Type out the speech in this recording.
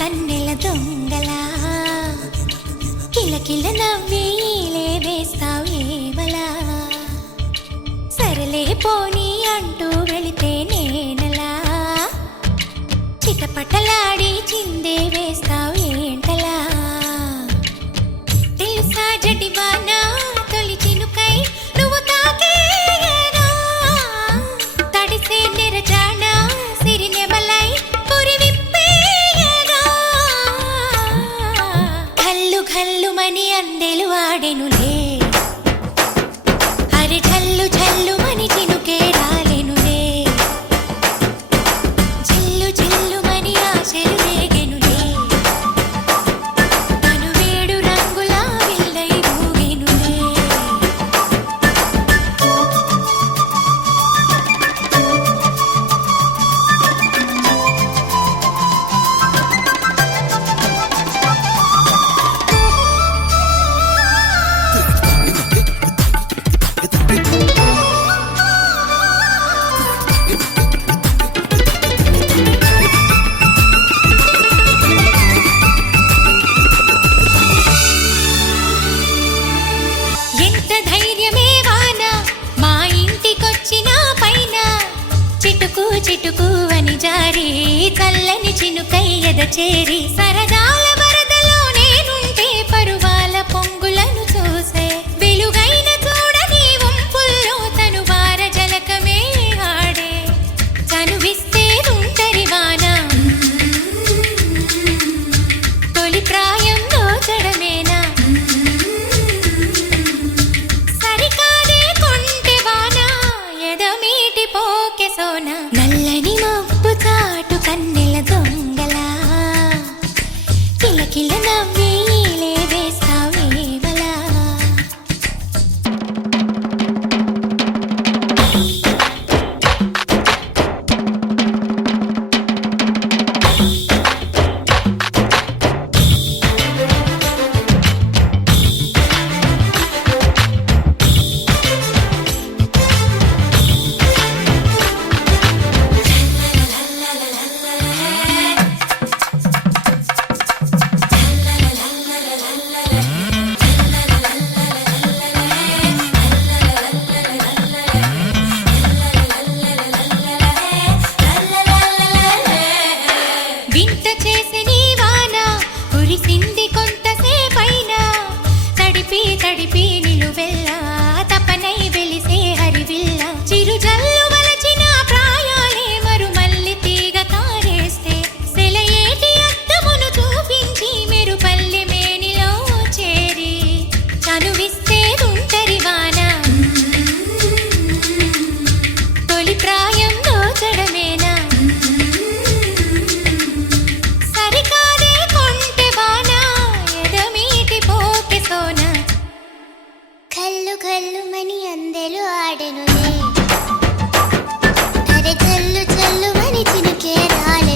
కన్నెల దొంగలా కిలకిల నవ్వేలే వేస్తావు ఏవలా సరలే పోనీ అంటూ వెళితే నేనలా చిటపటలాడి చిందే వేస్తావు ఏంటలా తెలుసా జడివానా తొలి చినుకై నువ్వు తాకేయగా తడిసే నిరజానా సిరినెమలై పురి విప్పేయగా ఘల్లు ఘల్లుమని అందెలు ఆడెనులే అరె ఝల్లు ఝల్లుమని చినుకే రాలెనులే జిల్లు జిల్లుమని ఆశలు రేగెనులే తను వేడు రంగులా విల్లై ఊగెనులే ఎంత ధైర్యమే వాన మా ఇంటికొచ్చిన పైన చిటుకు చిటుకు అని జారి చల్లని చినుకై ఎద చేరి సరదాల వరదలో నేనుంటే పరువాల పొంగులను చూసే వెలుగైన చూడని వంపుల్లో తను వార జలకమే ఆడే చనువిస్తే తుంటరి వాన తొలి ప్రాయం దోచడమేనా సరికాదే కొంటె వాన ఎదమీటి పోకె సోన నల్లని మబ్బు చాటు కన్నెల దొంగలా కిలకిల నవ్వేలే వేస్తావేవలా వింత చేసి నీ వాన కురిసింది కొంతసేపైనా తడిపి తడిపి నిలువెల్లా తపనై వెలిసే హరివిల్ల చిరుజల్లు వలచిన ప్రాయాలే మరుమల్లి తీగ తారేస్తే సెలయేటి అద్దమును చూపించి మెరుపల్లి మేనిలో చేరి చనువిస్తే తుంటరి వాన తొలి ప్రాయం దోచడమేనా సరికాదే కొంటె వాన ఎదమీటి పోకె సోన కల్లు కల్లుమని అందెలు ఆడెనులే అరె చల్లు చల్లుమని చినుకే రాలె